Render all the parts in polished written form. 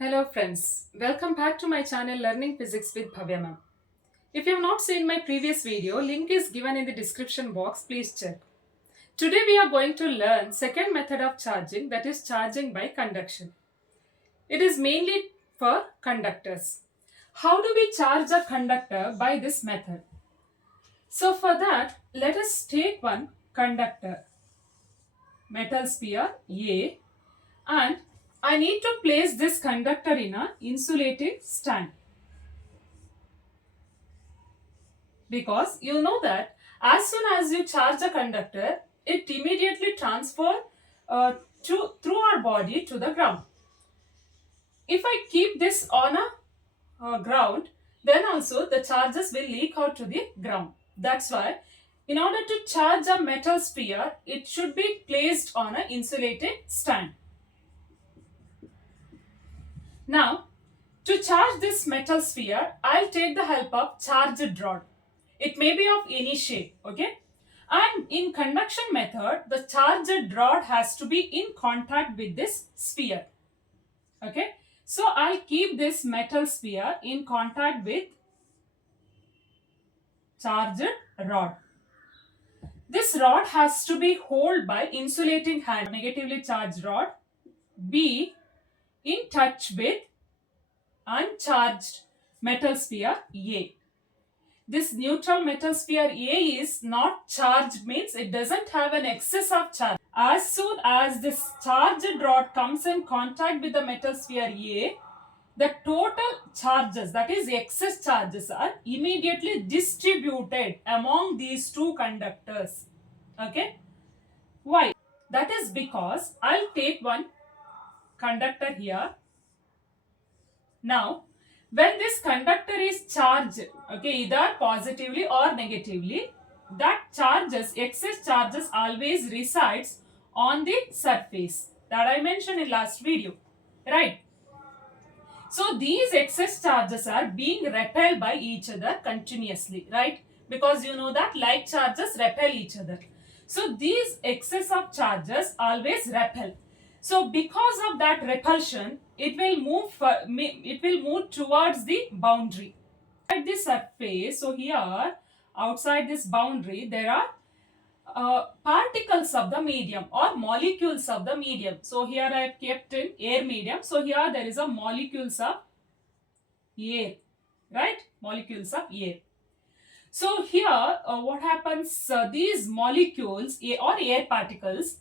Hello friends, welcome back to my channel Learning Physics with Bhavya ma'am. If you have not seen my previous video, link is given in the description box, please check. Today we are going to learn second method of charging, that is charging by conduction. It is mainly for conductors. How do we charge a conductor by this method? So for that, let us take one conductor, metal sphere A, and I need to place this conductor in a insulating stand. Because you know that as soon as you charge a conductor, it immediately transfer through our body to the ground. If I keep this on a ground, then also the charges will leak out to the ground. That's why in order to charge a metal sphere, it should be placed on an insulated stand. Now, to charge this metal sphere, I'll take the help of charged rod. It may be of any shape, okay? And in conduction method, the charged rod has to be in contact with this sphere, okay? So I'll keep this metal sphere in contact with charged rod. This rod has to be held by insulating hand, negatively charged rod, be in touch with uncharged metal sphere A. This neutral metal sphere A is not charged, means it doesn't have an excess of charge. As soon as this charged rod comes in contact with the metal sphere A, the total charges, that is excess charges, are immediately distributed among these two conductors. Okay? Why? That is because I'll take one conductor here. Now, when this conductor is charged, okay, either positively or negatively, that charges, excess charges always resides on the surface that I mentioned in last video, right? So these excess charges are being repelled by each other continuously, right? Because you know that like charges repel each other. So these excess of charges always repel. So because of that repulsion, it will move towards the boundary. At the surface, so here outside this boundary, there are particles of the medium or molecules of the medium. So here I have kept in air medium. So here there is a molecules of air, right? Molecules of air. So here what happens, these molecules or air particles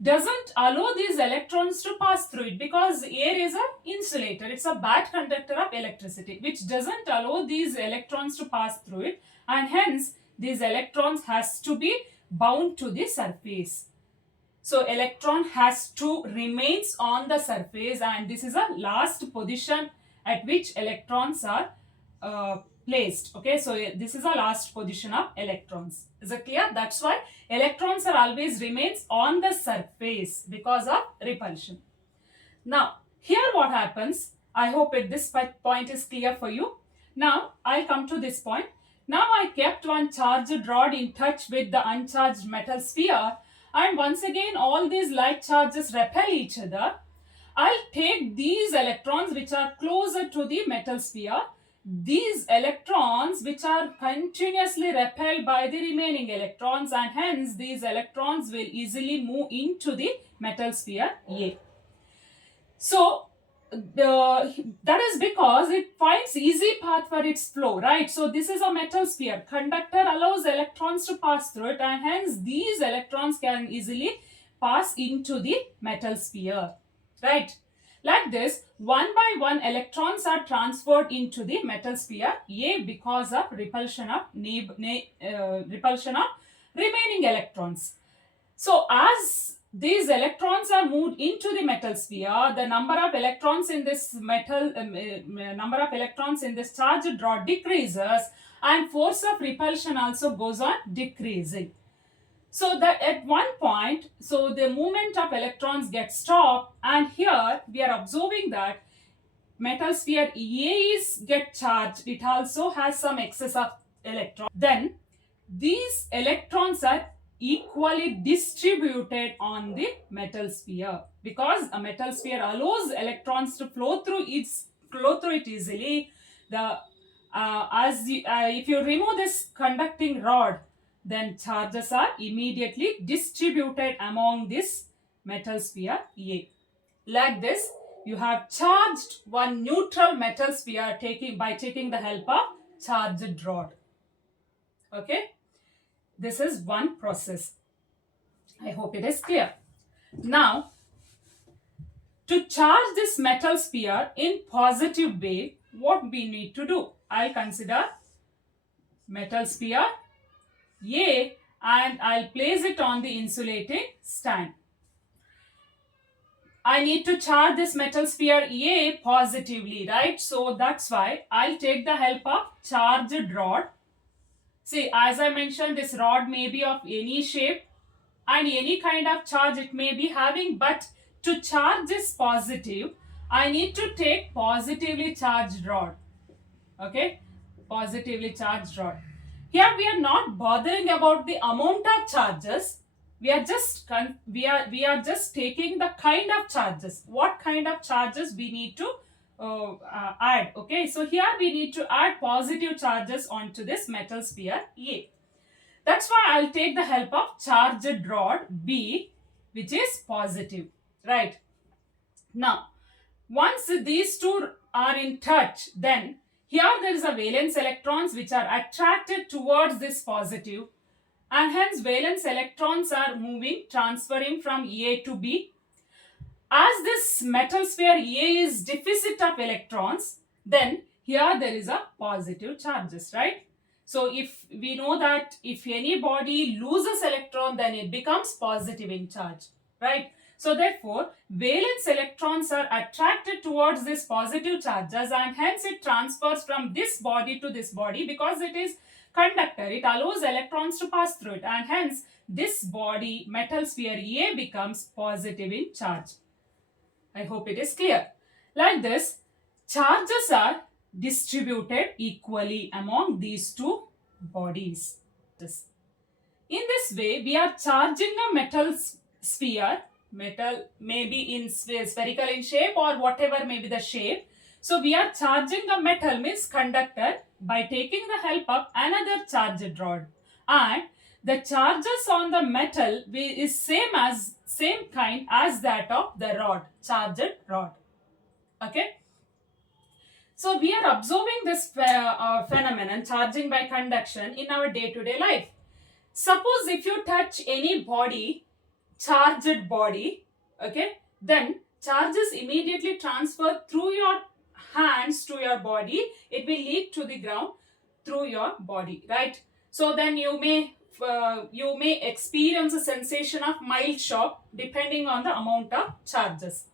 doesn't allow these electrons to pass through it, because air is an insulator. It's a bad conductor of electricity, which doesn't allow these electrons to pass through it, and hence these electrons has to be bound to the surface. So electron has to remains on the surface, and this is a last position at which electrons are placed. Okay, so this is a last position of electrons. Is it clear? That's why electrons are always remains on the surface because of repulsion. Now, here what happens, I hope this point is clear for you. Now, I'll come to this point. Now, I kept one charged rod in touch with the uncharged metal sphere, and once again all these like charges repel each other. I'll take these electrons which are closer to the metal sphere. These electrons which are continuously repelled by the remaining electrons, and hence these electrons will easily move into the metal sphere A. So that is because it finds easy path for its flow, right? So this is a metal sphere. Conductor allows electrons to pass through it, and hence these electrons can easily pass into the metal sphere, right? Like this, one by one electrons are transferred into the metal sphere A because of repulsion of remaining electrons. So as these electrons are moved into the metal sphere, the number of electrons in this charged rod decreases, and force of repulsion also goes on decreasing. So that at one point, so the movement of electrons gets stopped, and here we are observing that metal sphere A is get charged. It also has some excess of electrons. Then these electrons are equally distributed on the metal sphere. because a metal sphere allows electrons to flow through it easily. If you remove this conducting rod, then charges are immediately distributed among this metal sphere A. Like this, you have charged one neutral metal sphere by taking the help of charged rod. Okay, this is one process. I hope it is clear. Now, to charge this metal sphere in positive way, what we need to do? I'll consider metal sphere A and I'll place it on the insulating stand. I need to charge this metal sphere A positively, right? So that's why I'll take the help of charged rod. See, as I mentioned, this rod may be of any shape and any kind of charge it may be having, but to charge this positive, I need to take positively charged rod. Okay, positively charged rod. Here we are not bothering about the amount of charges. We are just taking the kind of charges. What kind of charges we need to add? Okay, so here we need to add positive charges onto this metal sphere A. That's why I'll take the help of charged rod B, which is positive, right? Now, once these two are in touch, then here there is a valence electrons which are attracted towards this positive, and hence valence electrons are moving, transferring from A to B. As this metal sphere A is deficit of electrons, then here there is a positive charges, right? So if we know that if any body loses electron, then it becomes positive in charge, right? So therefore, valence electrons are attracted towards this positive charges and hence it transfers from this body to this body because it is conductor. It allows electrons to pass through it and hence this body, metal sphere A, becomes positive in charge. I hope it is clear. Like this, charges are distributed equally among these two bodies. In this way, we are charging a metal sphere. Metal may be in spherical in shape or whatever may be the shape. So we are charging a metal, means conductor, by taking the help of another charged rod, and the charges on the metal is same kind as that of the rod, charged rod. Okay. So we are observing this phenomenon, charging by conduction, in our day-to-day life. Suppose if you touch any body, charged body, okay, then charges immediately transfer through your hands to your body. It will leak to the ground through your body, right? So then you may experience a sensation of mild shock depending on the amount of charges.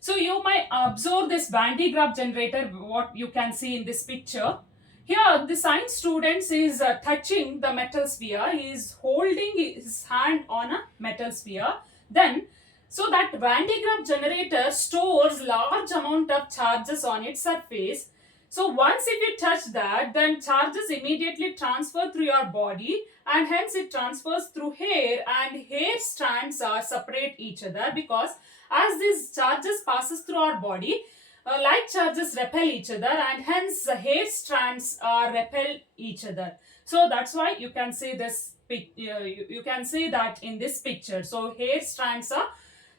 So you might observe this Van de Graaff generator, what you can see in this picture. Here the science student is touching the metal sphere. He is holding his hand on a metal sphere. Then, so that Van de Graaff generator stores large amount of charges on its surface. So once if you touch that, then charges immediately transfer through your body and hence it transfers through hair, and hair strands are separate each other because as these charges passes through our body, like charges repel each other and hence the hair strands repel each other. So that's why you can see this. You can see that in this picture. So hair strands are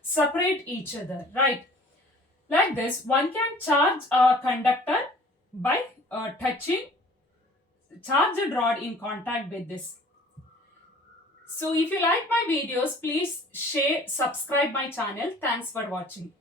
separate each other, right? Like this, one can charge a conductor by touching charged rod in contact with this. So if you like my videos, please share, subscribe my channel. Thanks for watching.